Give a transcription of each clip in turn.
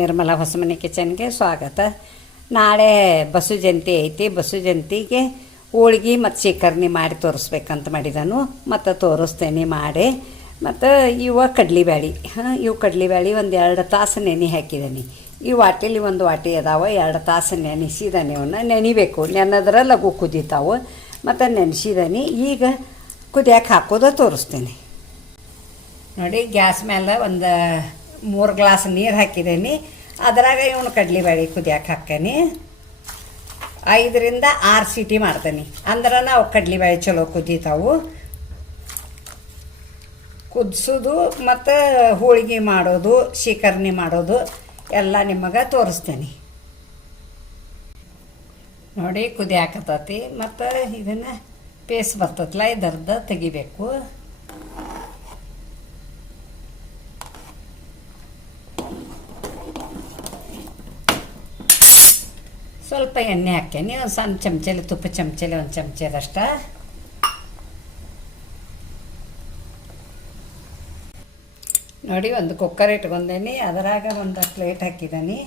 ನಿರ್ಮಲಾ ಹೊಸಮನೆ ಕಿಚನ್ಗೆ ಸ್ವಾಗತ. ನಾಳೆ ಬಸವ ಜಯಂತಿ ಐತಿ. ಬಸವ ಜಯಂತಿಗೆ ಹೋಳ್ಗೆ ಮತ್ತು ಶೇಖರಣೆ ಮಾಡಿ ತೋರಿಸ್ಬೇಕಂತ ಮಾಡಿದನು. ಮತ್ತು ತೋರಿಸ್ತೇನೆ ಮಾಡಿ. ಮತ್ತು ಇವು ಕಡ್ಲಿಬ್ಯಾಳಿ ಇವು ಕಡ್ಲಿಬ್ಯಾಳಿ ಒಂದು 2 ತಾಸು ನೆನೆ ಹಾಕಿದ್ದೀನಿ. ಈ ವಾಟಿಲಿ ಒಂದು ವಾಟಿ ಅದಾವೆ, 2 ತಾಸು ನೆನೆಸಿದಾನೆ. ಅವನ್ನ ನೆನಿಬೇಕು, ನೆನೆದ್ರೆ ಲಘು ಕುದೀತಾವೆ. ಮತ್ತು ನೆನೆಸಿದಾನೆ. ಈಗ ಕುದಿಯಕ್ಕೆ ಹಾಕೋದು ತೋರಿಸ್ತೇನೆ ನೋಡಿ. ಗ್ಯಾಸ್ ಮೇಲೆ ಒಂದು 3 ಗ್ಲಾಸ್ ನೀರು ಹಾಕಿದ್ದೀನಿ. ಅದರಾಗ ಇವನು ಕಡ್ಲಿಬ್ಯಾಳಿ ಕುದಿಯಕ್ಕೆ ಹಾಕ್ತೀನಿ. 5 ರಿಂದ 6 ಸೀಟಿ ಮಾಡ್ತೀನಿ. ಅಂದ್ರೆ ನಾವು ಕಡ್ಲಿಬ್ಯಾಳಿ ಚಲೋ ಕುದೀತಾವು. ಕುದಿಸೋದು ಮತ್ತು ಹೋಳಿಗೆ ಮಾಡೋದು, ಶೇಖರಣೆ ಮಾಡೋದು ಎಲ್ಲ ನಿಮಗೆ ತೋರಿಸ್ತೇನೆ ನೋಡಿ. ಕುದಿಯಾಕತ್ತತಿ. ಮತ್ತು ಇದನ್ನು ಪೇಸ್ಟ್ ಬರ್ತದಲ್ಲ, ಇದರ್ದ ತೆಗಿಬೇಕು. ಸ್ವಲ್ಪ ಎಣ್ಣೆ ಹಾಕೇನಿ. ಒಂದು ಸಣ್ಣ ಚಮಚಲಿ ತುಪ್ಪ ಚಮಚಲಿ ಒಂದು ಚಮಚದಷ್ಟ. ನೋಡಿ, ಒಂದು ಕುಕ್ಕರ್ ಇಟ್ಕೊಂಡೇನಿ. ಅದರಾಗ ಒಂದು ಪ್ಲೇಟ್ ಹಾಕಿದ್ದೀನಿ.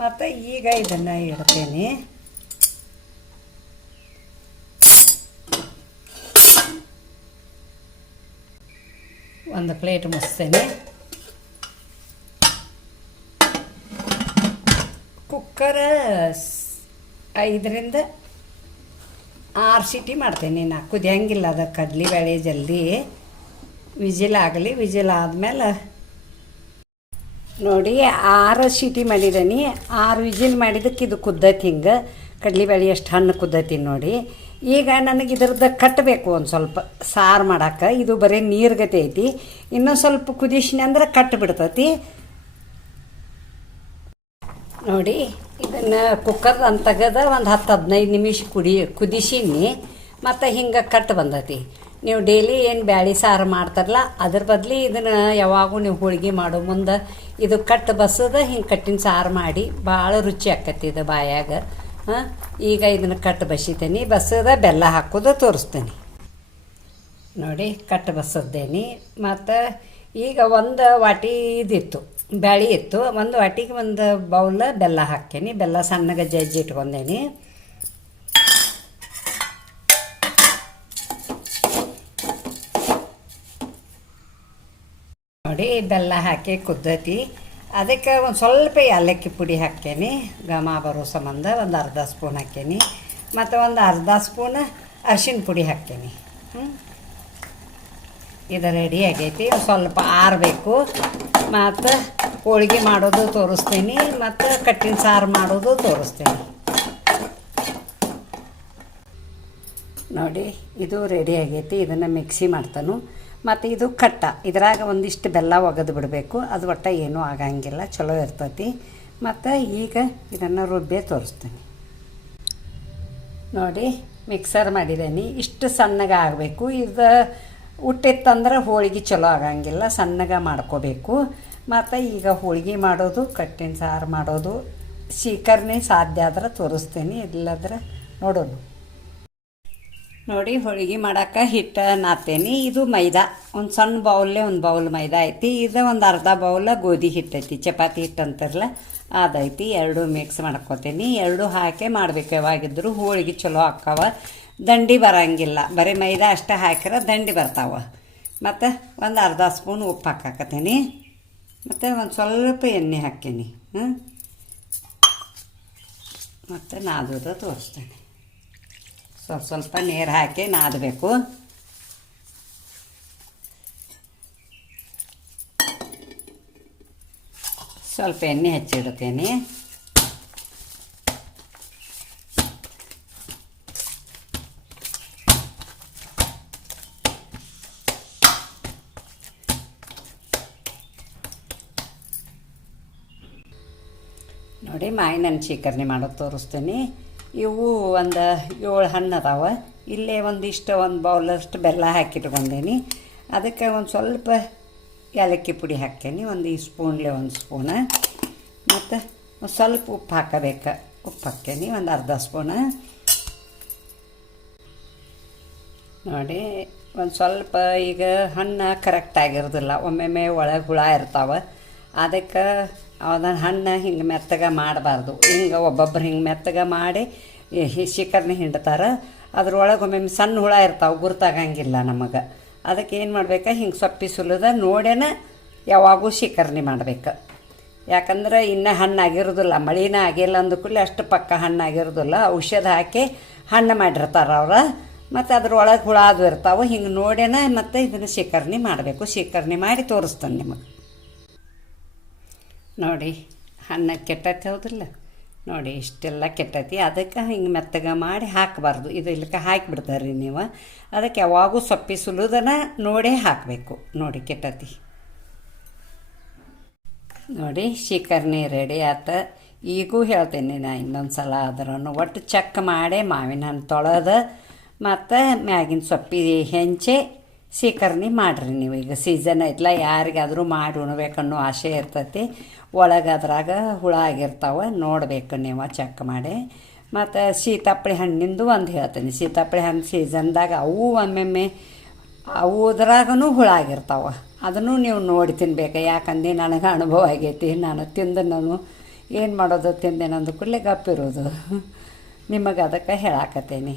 ಮತ್ತು ಈಗ ಇದನ್ನು ಇಡ್ತೇನೆ. ಒಂದು ಪ್ಲೇಟ್ ಮುಚ್ತೇನೆ. ಕುಕ್ಕರ್ 5 ರಿಂದ 6 ಸೀಟಿ ಮಾಡ್ತೇನೆ. ನಾ ಕುದಿಯಂಗಿಲ್ಲ ಅದು ಕಡ್ಲಿಬ್ಯಾಳಿ ಜಲ್ದಿ. ವಿಜಿಲ್ ಆಗಲಿ. ವಿಜಿಲ್ ಆದಮೇಲೆ ನೋಡಿ 6 ಸೀಟಿ ಮಾಡಿದ್ದೀನಿ. 6 ವಿಜಿಲ್ ಮಾಡಿದ್ದಕ್ಕೆ ಇದು ಕುದ್ದೈತಿ. ಹಿಂಗೆ ಕಡ್ಲಿಬ್ಯಾಳಿ ಎಷ್ಟು ಹಣ್ಣು ಕುದ್ದೈತಿ ನೋಡಿ. ಈಗ ನನಗೆ ಇದ್ರದ್ದು ಕಟ್ಟಬೇಕು ಒಂದು ಸ್ವಲ್ಪ ಸಾರು ಮಾಡೋಕೆ. ಇದು ಬರೀ ನೀರ್ಗತೆ ಐತಿ. ಇನ್ನೊಂದು ಸ್ವಲ್ಪ ಕುದಿಸಿನಿ ಅಂದ್ರೆ ಕಟ್ಟು ಬಿಡ್ತೈತಿ ನೋಡಿ. ಇದನ್ನು ಕುಕ್ಕರ್ ಅಂತ ತೆಗೆದ ಒಂದು 10-15 ನಿಮಿಷ ಕುದಿಸೀನಿ. ಮತ್ತು ಹಿಂಗೆ ಕಟ್ಟು ಬಂದೈತಿ. ನೀವು ಡೈಲಿ ಏನು ಬ್ಯಾಳಿ ಸಾರು ಮಾಡ್ತಾರಲ್ಲ, ಅದ್ರ ಬದಲಿ ಇದನ್ನು ಯಾವಾಗೂ ನೀವು ಹೋಳಿಗೆ ಮಾಡೋ ಮುಂದೆ ಇದು ಕಟ್ಟು ಬಸದ ಹಿಂಗೆ ಕಟ್ಟಿನ ಸಾರು ಮಾಡಿ ಭಾಳ ರುಚಿ ಆಕತಿ ಇದು ಬಾಯಾಗ. ಈಗ ಇದನ್ನು ಕಟ್ಟು ಬಸಿತೇನೆ. ಬಸದ ಬೆಲ್ಲ ಹಾಕೋದು ತೋರಿಸ್ತೇನೆ ನೋಡಿ. ಕಟ್ಟು ಬಸದ್ದೇನೆ. ಮತ್ತು ಈಗ ಒಂದು ವಾಟಿ ಇದಿತ್ತು, ಬ್ಯಾಳಿ ಇತ್ತು. ಒಂದು ವಾಟಿಗೆ ಒಂದು ಬೌಲ್ ಬೆಲ್ಲ ಹಾಕೇನಿ. ಬೆಲ್ಲ ಸಣ್ಣಗೆ ಜಜ್ಜಿ ಇಟ್ಕೊಂಡೇನಿ. ನೋಡಿ, ಬೆಲ್ಲ ಹಾಕಿ ಕುದ್ದತಿ. ಅದಕ್ಕೆ ಒಂದು ಸ್ವಲ್ಪ ಏಲಕ್ಕಿ ಪುಡಿ ಹಾಕೇನಿ, ಘಮ ಬರೋ ಸಂಬಂಧ. ಒಂದು ಅರ್ಧ ಸ್ಪೂನ್ ಹಾಕೇನಿ. ಮತ್ತು ಒಂದು ಅರ್ಧ ಸ್ಪೂನ್ ಅರಿಶಿನ ಪುಡಿ ಹಾಕೇನಿ. ಇದು ರೆಡಿ ಆಗೈತಿ. ಸ್ವಲ್ಪ ಆರಬೇಕು. ಮತ್ತು ಹೋಳಿಗೆ ಮಾಡೋದು ತೋರಿಸ್ತೀನಿ. ಮತ್ತು ಕಟ್ಟಿನ ಸಾರು ಮಾಡೋದು ತೋರಿಸ್ತೀನಿ ನೋಡಿ. ಇದು ರೆಡಿ ಆಗೈತಿ. ಇದನ್ನು ಮಿಕ್ಸಿ ಮಾಡ್ತಾನು. ಮತ್ತು ಇದು ಕಟ್ಟ. ಇದ್ರಾಗ ಒಂದಿಷ್ಟು ಬೆಲ್ಲ ಒಗೆದು ಬಿಡಬೇಕು. ಅದು ಒಟ್ಟ ಏನೂ ಆಗಂಗಿಲ್ಲ, ಚಲೋ ಇರ್ತೈತಿ. ಮತ್ತು ಈಗ ಇದನ್ನು ರುಬ್ಬೆ ತೋರಿಸ್ತೀನಿ ನೋಡಿ. ಮಿಕ್ಸರ್ ಮಾಡಿದ್ದೀನಿ. ಇಷ್ಟು ಸಣ್ಣಗೆ ಆಗಬೇಕು. ಇದು ಹುಟ್ಟಿತ್ತಂದ್ರೆ ಹೋಳಿಗೆ ಚಲೋ ಆಗಂಗಿಲ್ಲ, ಸಣ್ಣಗೆ ಮಾಡ್ಕೋಬೇಕು. ಮತ್ತು ಈಗ ಹೋಳಿಗೆ ಮಾಡೋದು, ಕಟ್ಟಿನ ಸಾರು ಮಾಡೋದು, ಶೇಖರಣೆ ಸಾಧ್ಯ ಆದ್ರೆ ತೋರಿಸ್ತೀನಿ, ಇಲ್ಲದ್ರೆ ನೋಡೋಣ ನೋಡಿ. ಹೋಳಿಗೆ ಮಾಡೋಕೆ ಹಿಟ್ಟು ನಾದ್ತೇನೆ. ಇದು ಮೈದಾ. ಒಂದು ಸಣ್ಣ ಬೌಲ್ಲೇ ಒಂದು ಬೌಲ್ ಮೈದಾ ಐತಿ. ಇದು ಒಂದು ಅರ್ಧ ಬೌಲ ಗೋಧಿ ಹಿಟ್ಟು ಐತಿ, ಚಪಾತಿ ಹಿಟ್ಟು ಅಂತಾರಲ್ಲ ಅದೈತಿ. 2 ಮಿಕ್ಸ್ ಮಾಡ್ಕೊತೀನಿ. 2 ಹಾಕಿ ಮಾಡಬೇಕು. ಯಾವಾಗಿದ್ದರೂ ಹೋಳಿಗೆ ಚಲೋ ಹಾಕ್ಕಾವ, ದಂಡಿ ಬರೋಂಗಿಲ್ಲ. ಬರೀ ಮೈದಾ ಅಷ್ಟೇ ಹಾಕಿದ್ರೆ ದಂಡಿ ಬರ್ತಾವೆ. ಮತ್ತು ಒಂದು ಅರ್ಧ ಸ್ಪೂನ್ ಉಪ್ಪು ಹಾಕಾಕತ್ತೀನಿ. ಮತ್ತು ಒಂದು ಸ್ವಲ್ಪ ಎಣ್ಣೆ ಹಾಕೀನಿ. ಮತ್ತು ನಾದೋದು ತೋರಿಸ್ತೇನೆ. ಸ್ವಲ್ಪ ನೀರು ಹಾಕಿ ನಾದಬೇಕು. ಸ್ವಲ್ಪ ಎಣ್ಣೆ ಹಚ್ಚಿಡ್ತೇನೆ. ನೋಡಿ, ಮಾವಿನ ಶೇಖರಣೆ ಮಾಡೋದು ತೋರಿಸ್ತೀನಿ. ಇವು ಒಂದು 7 ಹಣ್ಣು ಅದಾವೆ. ಇಲ್ಲೇ ಒಂದಿಷ್ಟು ಒಂದು ಬೌಲಷ್ಟು ಬೆಲ್ಲ ಹಾಕಿಟ್ಕೊಂಡೇನಿ. ಅದಕ್ಕೆ ಒಂದು ಸ್ವಲ್ಪ ಏಲಕ್ಕಿ ಪುಡಿ ಹಾಕೇನಿ. ಒಂದು ಸ್ಪೂನ್ಲೆ 1 ಸ್ಪೂನ. ಮತ್ತು ಒಂದು ಸ್ವಲ್ಪ ಉಪ್ಪು ಹಾಕಬೇಕು. ಉಪ್ಪು ಹಾಕೇನಿ ಒಂದು ಅರ್ಧ ಸ್ಪೂನ ನೋಡಿ. ಒಂದು ಸ್ವಲ್ಪ ಈಗ ಹಣ್ಣು ಕರೆಕ್ಟ್ ಆಗಿರೋದಿಲ್ಲ, ಒಮ್ಮೊಮ್ಮೆ ಒಳಗೆ ಹುಳ ಇರ್ತಾವೆ. ಅದಕ್ಕೆ ಅದನ್ನು ಹಣ್ಣು ಹಿಂಗೆ ಮೆತ್ತಗೆ ಮಾಡಬಾರ್ದು. ಹಿಂಗೆ ಒಬ್ಬೊಬ್ರು ಹಿಂಗೆ ಮೆತ್ತಗೆ ಮಾಡಿ ಶಿಕರ್ನಿ ಹಿಂಡ್ತಾರೆ. ಅದ್ರೊಳಗೆ ಒಮ್ಮೊಮ್ಮೆ ಸಣ್ಣ ಹುಳ ಇರ್ತಾವೆ, ಗುರ್ತಾಗಂಗಿಲ್ಲ ನಮಗೆ. ಅದಕ್ಕೆ ಏನು ಮಾಡ್ಬೇಕು, ಹಿಂಗೆ ಸೊಪ್ಪಿ ಸುಲಿದ ನೋಡೇನ ಯಾವಾಗೂ ಶಿಕರ್ನಿ ಮಾಡ್ಬೇಕು. ಯಾಕಂದ್ರೆ ಇನ್ನೂ ಹಣ್ಣಾಗಿರೋದಿಲ್ಲ, ಮಳಿನ ಆಗಿಲ್ಲ ಅಂದ ಕೂಡಲೇ ಅಷ್ಟು ಪಕ್ಕ ಹಣ್ಣಾಗಿರೋದಿಲ್ಲ. ಔಷಧ ಹಾಕಿ ಹಣ್ಣು ಮಾಡಿರ್ತಾರೆ ಅವ್ರು. ಮತ್ತು ಅದ್ರೊಳಗೆ ಹುಳ ಅದು ಇರ್ತಾವೆ. ಹಿಂಗೆ ನೋಡೇನ ಮತ್ತು ಇದನ್ನು ಶಿಕರ್ನಿ ಮಾಡಬೇಕು. ಶಿಕರ್ನಿ ಮಾಡಿ ತೋರಿಸ್ತಾನೆ ನಿಮಗೆ. ನೋಡಿ ಹಣ್ಣು ಕೆಟ್ಟೈತೆ, ಹೌದಿಲ್ಲ? ನೋಡಿ ಇಷ್ಟೆಲ್ಲ ಕೆಟ್ಟೈತಿ. ಅದಕ್ಕೆ ಹಿಂಗೆ ಮೆತ್ತಗೆ ಮಾಡಿ ಹಾಕಬಾರ್ದು. ಇದು ಇಲ್ಲಕ್ಕೆ ಹಾಕಿಬಿಡ್ತಾರೆ ರೀ ನೀವು. ಅದಕ್ಕೆ ಯಾವಾಗೂ ಸೊಪ್ಪಿ ಸುಲಿದನ ನೋಡೇ ಹಾಕಬೇಕು. ನೋಡಿ ಕೆಟ್ಟೈತಿ. ನೋಡಿ ಶಿಕರ್ನಿ ರೆಡಿ ಆತ. ಈಗೂ ಹೇಳ್ತೇನೆ ನಾ ಇನ್ನೊಂದು ಸಲ ಆದ್ರೂ ಒಟ್ಟು ಚೆಕ್ ಮಾಡಿ ಮಾವಿನ ಹಣ್ಣು ತೊಳೆದು ಮತ್ತು ಮ್ಯಾಗಿನ ಸೊಪ್ಪಿ ಹೆಂಚೆ ಶಿಕರ್ನಿ ಮಾಡಿರಿ ನೀವು. ಈಗ ಸೀಸನ್ ಐತಲ್ಲ, ಯಾರಿಗಾದರೂ ಮಾಡಿ ಉಣ್ಬೇಕನ್ನೋ ಆಸೆ ಇರ್ತೈತಿ. ಒಳಗೆ ಅದ್ರಾಗ ಹುಳ ಆಗಿರ್ತಾವೆ, ನೋಡಬೇಕು ನೀವು ಚೆಕ್ ಮಾಡಿ. ಮತ್ತು ಸೀತಾಪ್ಪಳೆ ಹಣ್ಣಿಂದು ಒಂದು ಹೇಳ್ತೀನಿ. ಸೀತಾಪ್ಪಳೆ ಹಣ್ಣು ಸೀಸನ್ದಾಗ ಅವು ಒಮ್ಮೊಮ್ಮೆ ಅವುದ್ರಾಗೂ ಹುಳ ಆಗಿರ್ತಾವೆ. ಅದನ್ನು ನೀವು ನೋಡಿ ತಿನ್ಬೇಕು. ಯಾಕಂದು ನನಗೆ ಅನುಭವ ಆಗೈತಿ. ನಾನು ತಿಂದು ನಾನು ಏನು ಮಾಡೋದು, ತಿಂದೇನಂದು ಕೂಡಲೇ ಗಪ್ಪಿರೋದು. ನಿಮಗೆ ಅದಕ್ಕೆ ಹೇಳಾಕತ್ತೇನಿ.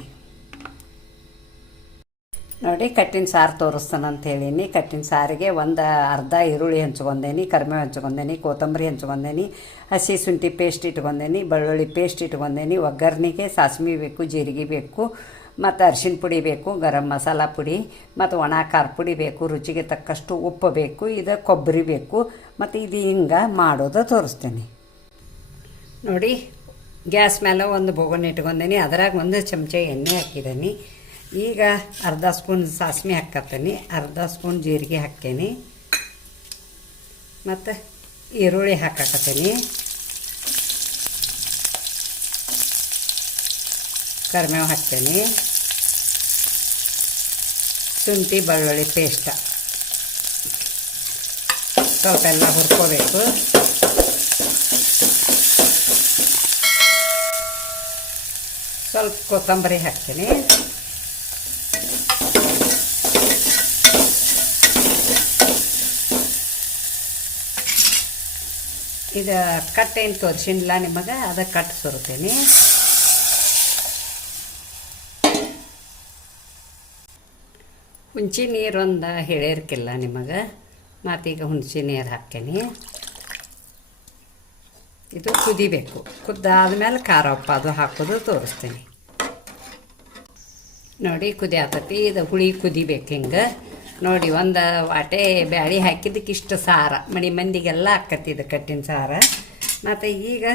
ನೋಡಿ ಕಟ್ಟಿನ ಸಾರು ತೋರಿಸ್ತಾನಂತ ಹೇಳೀನಿ. ಕಟ್ಟಿನ ಸಾರಿಗೆ ಒಂದು ಅರ್ಧ ಈರುಳ್ಳಿ ಹಂಚ್ಕೊಂಡೇನಿ, ಕರಿಬೇವು ಹಂಚ್ಕೊಂಡೇನಿ, ಕೊತ್ತಂಬರಿ ಹಂಚ್ಕೊಂಡೇನಿ, ಹಸಿ ಶುಂಠಿ ಪೇಸ್ಟ್ ಇಟ್ಕೊಂಡೇನಿ, ಬೆಳ್ಳುಳ್ಳಿ ಪೇಸ್ಟ್ ಇಟ್ಕೊಂಡೇನಿ. ಒಗ್ಗರಣೆಗೆ ಸಾಸಿವೆ ಬೇಕು, ಜೀರಿಗೆ ಬೇಕು, ಮತ್ತು ಅರಿಶಿನ ಪುಡಿ ಬೇಕು, ಗರಂ ಮಸಾಲ ಪುಡಿ ಮತ್ತು ಒಣ ಖಾರ ಪುಡಿ ಬೇಕು, ರುಚಿಗೆ ತಕ್ಕಷ್ಟು ಉಪ್ಪು ಬೇಕು, ಇದು ಕೊಬ್ಬರಿ ಬೇಕು. ಮತ್ತು ಇದು ಹಿಂಗೆ ಮಾಡೋದು ತೋರಿಸ್ತೇನೆ. ನೋಡಿ ಗ್ಯಾಸ್ ಮೇಲೆ ಒಂದು ಬೋಗಣೆ ಇಟ್ಕೊಂಡೇನಿ. ಅದ್ರಾಗ ಒಂದು ಚಮಚ ಎಣ್ಣೆ ಹಾಕಿದ್ದೀನಿ. ಈಗ ಅರ್ಧ ಸ್ಪೂನ್ ಸಾಸಿವೆ ಹಾಕತ್ತೀನಿ, ಅರ್ಧ ಸ್ಪೂನ್ ಜೀರಿಗೆ ಹಾಕ್ತೇನೆ, ಮತ್ತು ಈರುಳ್ಳಿ ಹಾಕತ್ತೀನಿ, ಕರಿಬೇವು ಹಾಕ್ತೇನೆ, ಶುಂಠಿ ಬೆಳ್ಳುಳ್ಳಿ ಪೇಸ್ಟ ಸ್ವಲ್ಪ ಎಲ್ಲ ಹುರ್ಕೋಬೇಕು. ಸ್ವಲ್ಪ ಕೊತ್ತಂಬರಿ ಹಾಕ್ತೀನಿ. ಇದು ಕಟ್ ಏನು ತೋರಿಸಿಲ್ಲ ನಿಮಗೆ, ಅದು ಕಟ್ ಸುರುತ್ತೇನೆ. ಹುಂಚಿ ನೀರು ಒಂದು ಹೇಳಿರ್ಕಿಲ್ಲ ನಿಮಗೆ, ಮತ್ತೀಗ ಹುಣಸೆ ನೀರು ಹಾಕ್ತೇನೆ. ಇದು ಕುದಿಬೇಕು. ಕುದ್ದಾದ್ಮೇಲೆ ಖಾರ ಉಪ್ಪು ಅದು ಹಾಕೋದು ತೋರಿಸ್ತೀನಿ. ನೋಡಿ ಕುದಿ ಆತತಿ. ಇದು ಹುಳಿ ಕುದಿಬೇಕು ಹಿಂಗೆ. ನೋಡಿ ಒಂದು ವಾಟೆ ಬ್ಯಾಳಿ ಹಾಕಿದ್ದಕ್ಕೆ ಇಷ್ಟು ಸಾರ ಮಣಿ ಮಂದಿಗೆಲ್ಲ ಹಾಕತ್ತಿದ್ದು ಕಟ್ಟಿನ ಸಾರ. ಮತ್ತು ಈಗ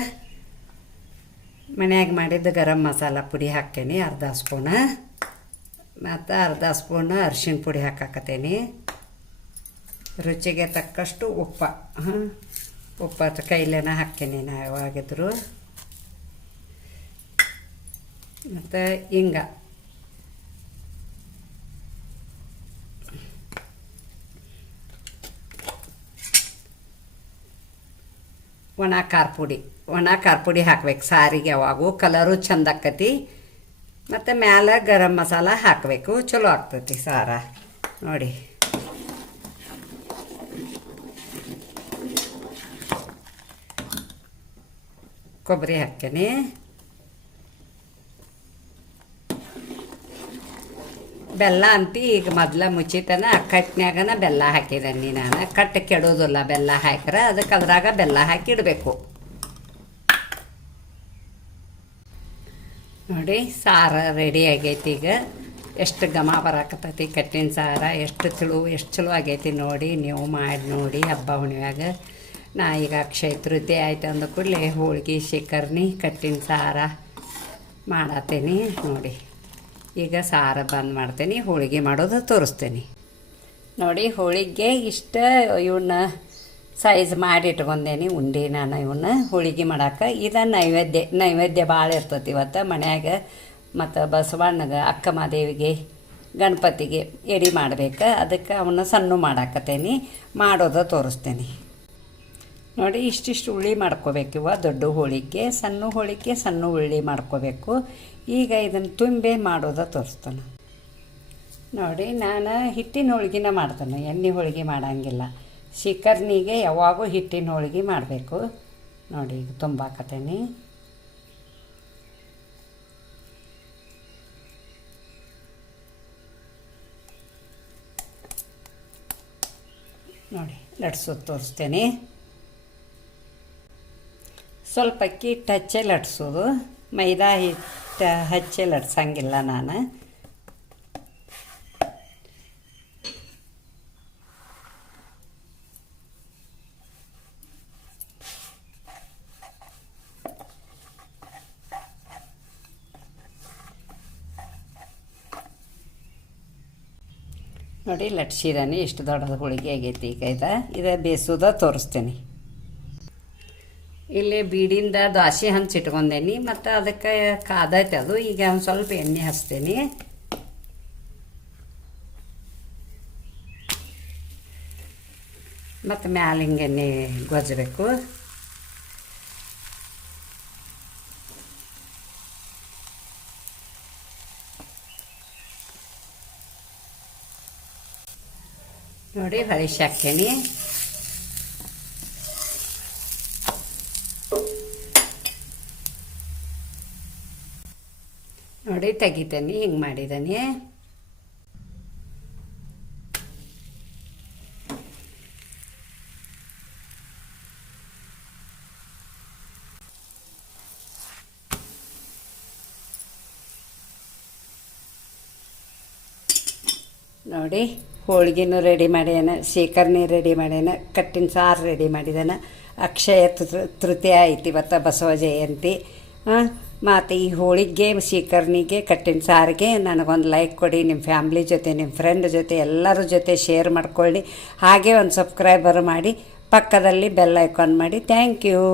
ಮನ್ಯಾಗ ಮಾಡಿದ್ದು ಗರಂ ಮಸಾಲ ಪುಡಿ ಹಾಕ್ತೇನೆ ಅರ್ಧ ಸ್ಪೂನ, ಮತ್ತು ಅರ್ಧ ಸ್ಪೂನ್ ಅರಿಶಿನ ಪುಡಿ ಹಾಕಾಕತ್ತೇನೆ. ರುಚಿಗೆ ತಕ್ಕಷ್ಟು ಉಪ್ಪು ಕೈಲೇನ ಹಾಕ್ತೇನೆ ನಾ ಯಾವಾಗಿದ್ರು. ಮತ್ತು ಹಿಂಗೆ ಒಣ ಖಾರ ಪುಡಿ ಹಾಕ್ಬೇಕು ಸಾರಿಗೆ. ಯಾವಾಗೂ ಕಲರು ಚಂದ ಆಕತಿ. ಮತ್ತು ಮ್ಯಾಲೆ ಗರಂ ಮಸಾಲ ಹಾಕಬೇಕು, ಚಲೋ ಆಗ್ತೈತಿ ಸಾರ. ನೋಡಿ ಕೊಬ್ಬರಿ ಹಾಕ್ತೇನೆ. ಬೆಲ್ಲ ಅಂತಿ ಈಗ ಮೊದಲ ಮುಚ್ಚಿತನ ಕಟ್ಟಿನ್ಯಾಗನ ಬೆಲ್ಲ ಹಾಕಿದ್ದೀನಿ ನಾನು. ಕಟ್ಟು ಕೆಡೋದಿಲ್ಲ ಬೆಲ್ಲ ಹಾಕ್ರೆ, ಅದಕ್ಕೆ ಅದ್ರಾಗ ಬೆಲ್ಲ ಹಾಕಿ ಇಡಬೇಕು. ನೋಡಿ ಸಾರು ರೆಡಿ ಆಗೈತಿ. ಈಗ ಎಷ್ಟು ಘಮ ಬರಾಕತ್ತೈತಿ ಕಟ್ಟಿನ ಸಾರ. ಎಷ್ಟು ಚಲೋ ಆಗೈತಿ ನೋಡಿ. ನೀವು ಮಾಡಿ ನೋಡಿ ಹಬ್ಬ ಹುಣ್ಣಿಮ್ಯಾಗ. ನಾ ಈಗ ಅಕ್ಷಯ ತೃತೀಯ ಆಯ್ತು ಅಂದ ಕೂಡಲೇ ಹೋಳ್ಗೆ ಶಿಕರ್ನಿ ಕಟ್ಟಿನ ಸಾರ ಮಾಡತ್ತೇನೆ. ನೋಡಿ ಈಗ ಸಾರು ಬಂದ್ ಮಾಡ್ತೇನೆ, ಹೋಳಿಗೆ ಮಾಡೋದು ತೋರಿಸ್ತೇನೆ. ನೋಡಿ ಹೋಳಿಗೆ ಇಷ್ಟ ಇವನ್ನ ಸೈಜ್ ಮಾಡಿ ಇಟ್ಕೊಂಡೇನಿ ಉಂಡೆ ನಾನು. ಇವನ್ನ ಹೋಳಿಗೆ ಮಾಡೋಕೆ ಇದು ನೈವೇದ್ಯ ಭಾಳ ಇರ್ತೈತಿ ಇವತ್ತು ಮನ್ಯಾಗ. ಮತ್ತು ಬಸವಣ್ಣಗೆ, ಅಕ್ಕ ಮಾದೇವಿಗೆ, ಗಣಪತಿಗೆ ಎಡೆ ಮಾಡ್ಬೇಕು. ಅದಕ್ಕೆ ಅವನ್ನ ಸಣ್ಣ ಮಾಡಾಕತ್ತೇನೆ, ಮಾಡೋದು ತೋರಿಸ್ತೇನೆ. ನೋಡಿ ಇಷ್ಟಿಷ್ಟು ಉಳ್ಳಿ ಮಾಡ್ಕೋಬೇಕು. ಇವ ದೊಡ್ಡ ಹೋಳಿಗೆ, ಸಣ್ಣ ಉಳ್ಳಿ ಮಾಡ್ಕೋಬೇಕು. ಈಗ ಇದನ್ನು ತುಂಬೆ ಮಾಡೋದು ತೋರಿಸ್ತಾನೆ. ನೋಡಿ ನಾನು ಹಿಟ್ಟಿನ ಹೋಳಿಗೆನ ಮಾಡ್ತಾನೆ, ಎಣ್ಣೆ ಹೋಳಿಗೆ ಮಾಡೋಂಗಿಲ್ಲ. ಶಿಕರ್ನಿಗೆ ಯಾವಾಗೂ ಹಿಟ್ಟಿನ ಹೋಳಿಗೆ ಮಾಡಬೇಕು. ನೋಡಿ ಈಗ ತುಂಬಾಕತ್ತೇನೆ. ನೋಡಿ ಲಟ್ಸೋದು ತೋರಿಸ್ತೇನೆ. ಸ್ವಲ್ಪ ಅಕ್ಕಿ ಹಿಟ್ಟು ಹಚ್ಚೆ ಲಟ್ಸೋದು, ಮೈದಾ ಹಿಟ್ಟು ಹಚ್ಚೆ ಲಟ್ಸಂಗಿಲ್ಲ ನಾನು. ನೋಡಿ ಲಟ್ಸಿದಾನೆ, ಇಷ್ಟು ದೊಡ್ಡದು ಹೋಳಿಗೆ ಆಗೈತಿ. ಈಗ ಇದು ಬೇಯಿಸೋದ ತೋರಿಸ್ತೇನೆ. ಇಲ್ಲಿ ಬೀಡಿಂದ ದ್ವಾಸೆ ಹಂಚಿಟ್ಕೊಂಡೇನಿ, ಮತ್ತು ಅದಕ್ಕೆ ಕಾದೈತೆ ಅದು. ಈಗ ಒಂದು ಸ್ವಲ್ಪ ಎಣ್ಣೆ ಹಚ್ತೇನೆ. ಮತ್ತು ಮ್ಯಾಲ ಹಿಂಗೆ ಎಣ್ಣೆ ಗೊಜ್ಜಬೇಕು. ನೋಡಿ ಹೊಳಿಸಿ ಹಾಕ್ತೇನೆ. ನೋಡಿ ತೆಗಿತೇನೆ, ಹಿಂಗೆ ಮಾಡಿದ್ದೇನೆ. ನೋಡಿ ಹೋಳಿಗೆನೂ ರೆಡಿ ಮಾಡ್ಯಾನ, ಶೇಖರ್ನಿ ರೆಡಿ ಮಾಡ್ಯಾನ, ಕಟ್ಟಿನ ಸಾರು ರೆಡಿ ಮಾಡಿದಾನ. ಅಕ್ಷಯ ತೃತೀಯ ಐತಿ ಇವತ್ತು, ಬಸವ ಜಯಂತಿ. ಮತ್ತು ಈ ಹೋಳಿಗೆ, ಶೇಖರ್ನಿಗೆ, ಕಟ್ಟಿನ ಸಾರಿಗೆ ನನಗೊಂದು ಲೈಕ್ ಕೊಡಿ. ನಿಮ್ಮ ಫ್ಯಾಮ್ಲಿ ಜೊತೆ, ನಿಮ್ಮ ಫ್ರೆಂಡ್ ಜೊತೆ, ಎಲ್ಲರ ಜೊತೆ ಶೇರ್ ಮಾಡ್ಕೊಳ್ಳಿ. ಹಾಗೆ ಒಂದು ಸಬ್ಸ್ಕ್ರೈಬರ್ ಮಾಡಿ, ಪಕ್ಕದಲ್ಲಿ ಬೆಲ್ ಐಕಾನ್ ಮಾಡಿ. Thank you.